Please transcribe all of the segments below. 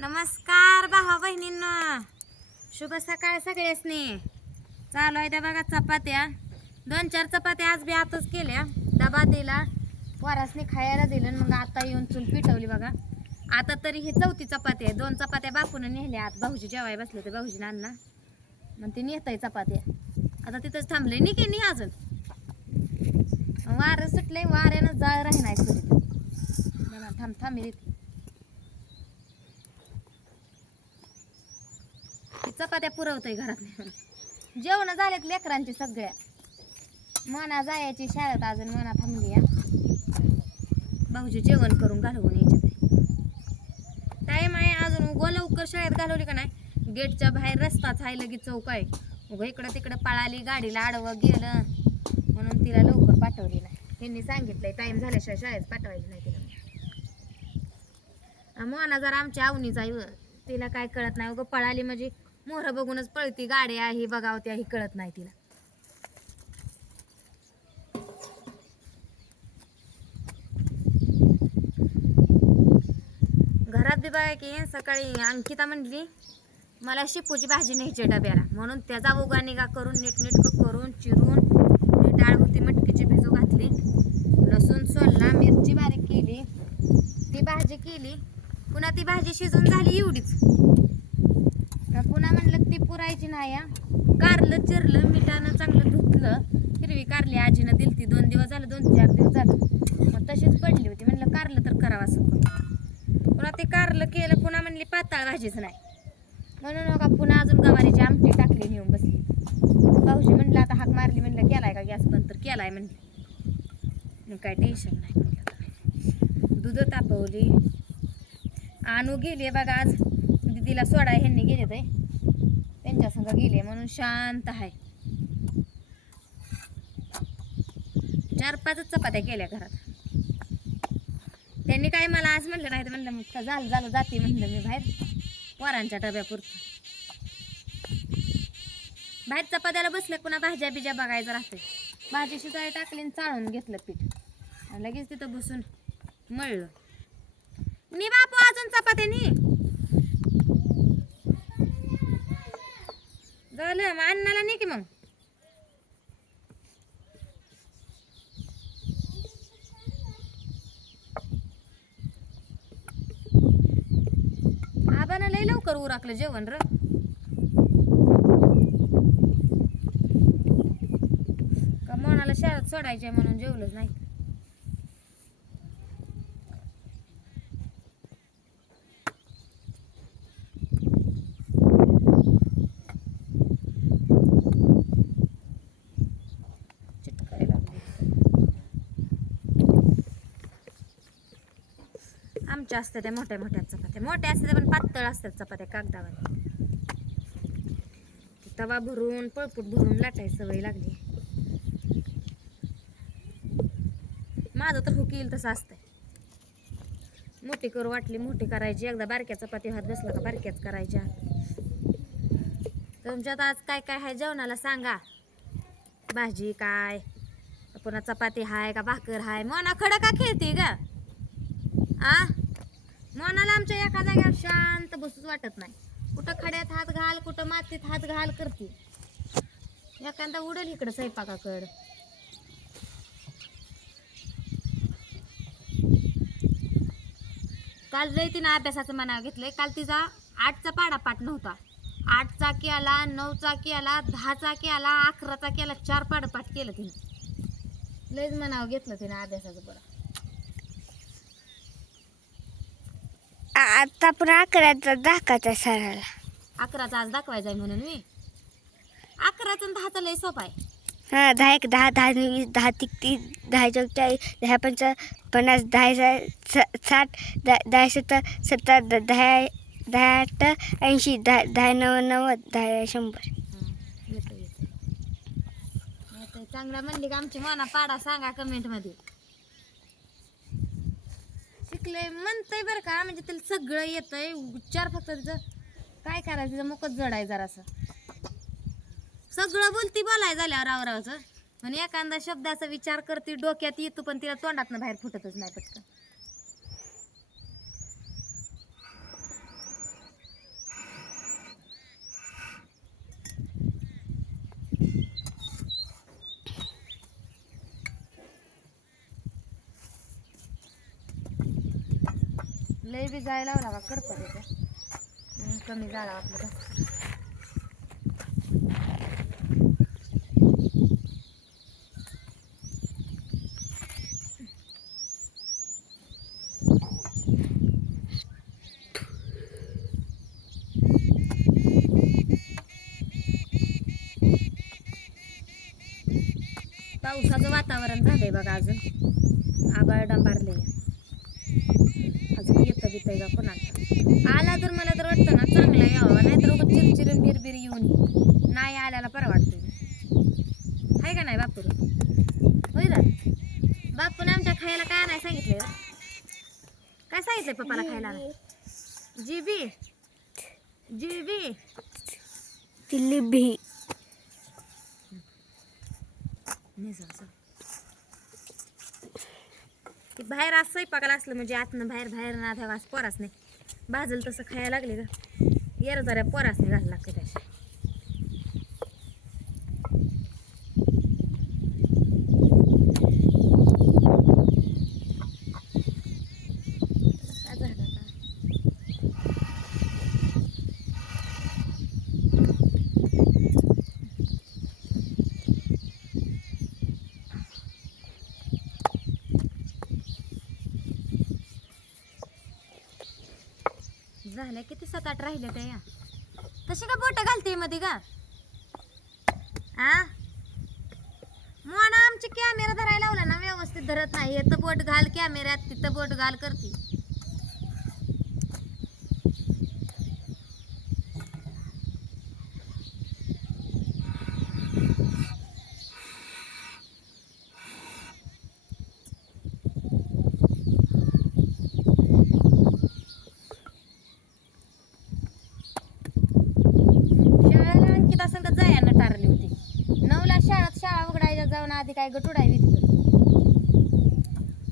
नमस्कार भावा बहिणींनो, शुभ सकाळ सगळ्यांनी. चालू आहे त्या बघा चपात्या. 2-4 चपात्या आज बी आताच केल्या. डबा दिला, पोरासनी खायला दिलं. मग आता येऊन चूल पिटवली बघा. आता तरी ही 4थी चपाती आहे. 2 चपात्या बापून नेल्या. आज भाऊजी जेवाय बसले ते भाऊजी नाना मग ती नेताय चपात्या. आता तिथंच थांबले की नाही अजून. वारं सुटलंय, वाऱ्यानं जाळ राहणार चुलीत. थांब थांब चपात्या पुरवतोय घरात. जेवण झालेत लेकरांची सगळ्या. मना जायची शाळेत, अजून मना थांबली. भाऊजी जेवण करून घालवून यायचे. टाइम आहे अजून. लवकर शाळेत घालवली का नाही, गेटच्या बाहेर रस्ताच आहे, लगेच चौक आहे. उगं इकडं तिकडं पळाली, गाडीला आडवं गेलं म्हणून तिला लवकर पाठवली नाही. त्यांनी सांगितलंय टाइम झाल्याशिवाय शाळेत पाठवायची नाही तिला. मोना जरा आमच्या आवनीचा आहे, तिला काय कळत नाही. उगं पळाली म्हणजे मोहर बघूनच पळती. गाडी आहे बघावत्या ही कळत नाही तिला. घरात बी बघा की सकाळी अंकिता म्हणली मला शेपूची भाजी न्यायची डब्याला, म्हणून त्याचा उगा निगा करून नीटनेटकं करून चिरून थोडी डाळ होती मटकीची भिजू घातली, लसूण सोलला, मिरची बारीक केली, ती भाजी केली. पुन्हा ती भाजी शिजून झाली एवढीच. पुन्हा म्हणलं ती पुरायची नाही. कारलं चिरलं, मिठानं चांगलं धुतलं. हिरवी कारली आजीनं दिलती. 2 दिवस झालं, 2-4 दिवस झालं, मग तशीच पडली होती. म्हणलं कारलं तर करावं असं. पुन्हा ते कारलं केलं. पुन्हा म्हणली पाताळ भाजीच नाही, म्हणून बघा पुन्हा अजून गवारीची आमटी टाकली, नेऊन बसली. भाऊजी म्हणलं आता हाक मारली, म्हणलं केलाय का गॅस बंद, तर केलाय म्हणले. मग काय टेन्शन नाही म्हणलं. दूध तापवली. आणू गेली बघा आज दिदीला सोडा. ह्यांनी गेले ते त्यांच्या संग गेले म्हणून शांत आहे. 4-5 चपात्या केल्या घरात. त्यांनी काय मला आज म्हणलं नाही, तर म्हणलं मग झालं जाते म्हणलं मी बाहेर पोरांच्या डब्यापुरतं. बाहेर चपात्याला बसलं पुन्हा भाज्या बिज्या बघायचं राहते. भाजी शिजायला टाकली आणि चाळून घेतलं पीठ, लगेच तिथं बसून मळलं. नी बापू अजून चपात्यानी झालं. मग अन्नाला नाही की मग आबानं लय लवकर उरकलं जेवण र. का मनाला शाळेत सोडायचे म्हणून जेवलंच नाही. आमच्या असतात त्या मोठ्या मोठ्या चपात्या. मोठ्या असतात पण पातळ असतात चपात्या कागदावर. तवा भरून पळपूट भरून लाटायची सवय लागली. माझं तर हुकील तसं असतंय. मोठी करू वाटली मोठी करायची. एकदा बारक्या चपाती हात बसला का बारक्याच करायच्या. तुमच्यात आज काय काय आहे जेवणाला सांगा. भाजी काय, पुन्हा चपाती हाय का भाकर हाय. मोना खडं का खेळते ग? मोनाला आमच्या एका जाग्यावर शांत बसूच वाटत नाही. कुठं खड्यात हात घाल, कुठं मातीत हात घाल करते. एखादा उडल इकडं स्वयंपाकाकडं. काल लय तिनं अभ्यासाचं मनाव घेतलंय. काल तिचा 8चा पाडा पाठ नव्हता. 8चा केला, 9चा केला, 10चा केला, 11चा केला. 4 पाडं पाठ केलं तिनं. लयच मनाव घेतलं तिनं अभ्यासाचं. बरं आता पण 11चा दाखवायचा सराला. 11चा आज दाखवायचा आहे म्हणून मी. 11चा आणि 10चा लय सोपा आहे. हां 10 1 10 10 20 10 30 10 40 10 50 50 10 60 10 70 70 10 10 80 10 10 90 10 100. येतोय चांगला म्हणली का आमची मना पाडा सांगा कमेंट मध्ये. शिकले म्हणतंय बरं का, म्हणजे त्याला सगळं येतंय. उच्चार फक्त तिचं काय करायचं, तिचं मुखच जड आहे जरासं. सगळं बोलती बोलाय झाल्यावर रावरावचं, पण एखादा शब्दाचा विचार करते डोक्यात येतो पण तिला तोंडातनं बाहेर फुटतच नाही पटकन. लय बी जायला लावला का करपत कमी जाळा आपलं का. पावसाचं वातावरण झालंय बघा. अजून आबाळ डांबारले. अजून येतं बितय का कोणाला. आला तर मला तर वाटतं ना चांगला यावा, नाहीतर उगाच चिरचिरून बिरबिर येऊन नाही आल्याला परवडतं. आहे का नाही बापूर? होय ना. बापूने आमच्या खायला काय नाही सांगितलंय? काय सांगितलंय पप्पाला खायला? जिबी जिबी जिलेबी. ती बाहेर असं स्वयंपाकाला असलं म्हणजे आतनं बाहेर बाहेर ना त्या वास पोरास नाही भाजल तसं खायला लागले का येर जरा पोरास नाही घालायला लागते त्याशी. काय झालं आता? झाल्या किती 7-8 राहिल्या त्या. तशी का बोट घालते मध्ये का? आ मोना आमची कॅमेरा धरायला लावला ना व्यवस्थित धरत नाही. इथं बोट घाल कॅमेऱ्यात, तिथं बोट घाल करते. जायला टारली होती 9ला शाळा उघडायला जाऊन आधी काय गटुडायवी तिथं.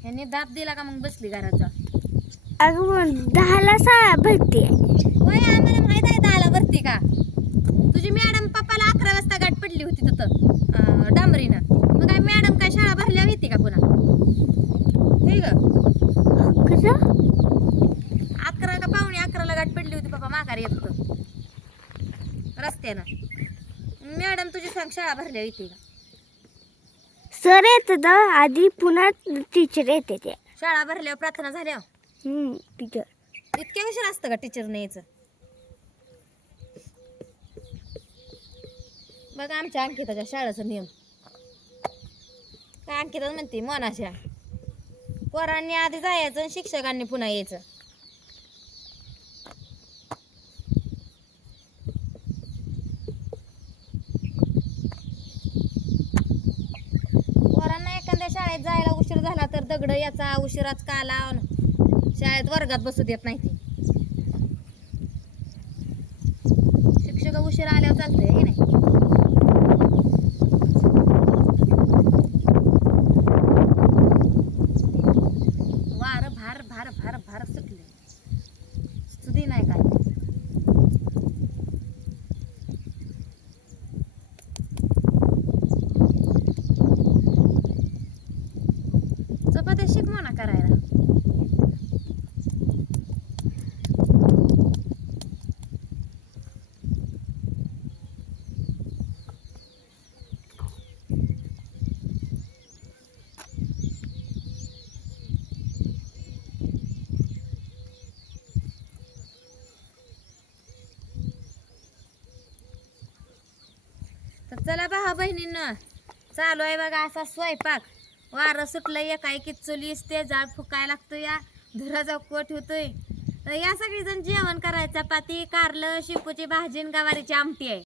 ह्यांनी दाब दिला का मग बसली घरात जा. अगं 10ला शाळा भरते. होय आम्हाला माहित आहे 10ला भरती का. तुझी मॅडम पप्पाला 11 वाजता गाठ पडली होती तिथं डांबरीनं. मग काय मॅडम काय शाळा भरल्या होती का पुन्हा? हे ग कसं 11 का पावणे 11ला गाठ पडली होती. पप्पा माघारी येत होतं रस्त्यानं. मॅडम तुझी सांग शाळा भरल्या होती का? सर येतात आधी पुन्हा टीचर येते ते. शाळा भरल्यावर प्रार्थना झाल्यावर टीचर. इतक्या उशीर असतं का टीचरने यायचं? बघा आमच्या अंकिताच्या शाळेचा नियम काय. अंकिता म्हणते मनाच्या पोरांनी आधी जायचं आणि शिक्षकांनी पुन्हा यायचं. पोरांना एखाद्या शाळेत जायला उशीर झाला तर दगड याचा उशिराच का लावून शाळेत वर्गात बसू देत नाही. ते शिक्षक उशीर आल्यावर चालतंय की नाही. वार भार भार भार भार सुटले सुधी नाही काय. चपात्या शिक म्हणा करायला. तर चला भावा बहिणींना चालू आहे बघा असा स्वयंपाक. वारं सुटलं एकाएकी चुलीस ते जाळ फुकायला लागतो या धुराचा कोट होतोय. तर या सगळी जण जेवण करायचं. चपाती कारलं शेपूची भाजी गवारीची आमटी आहे.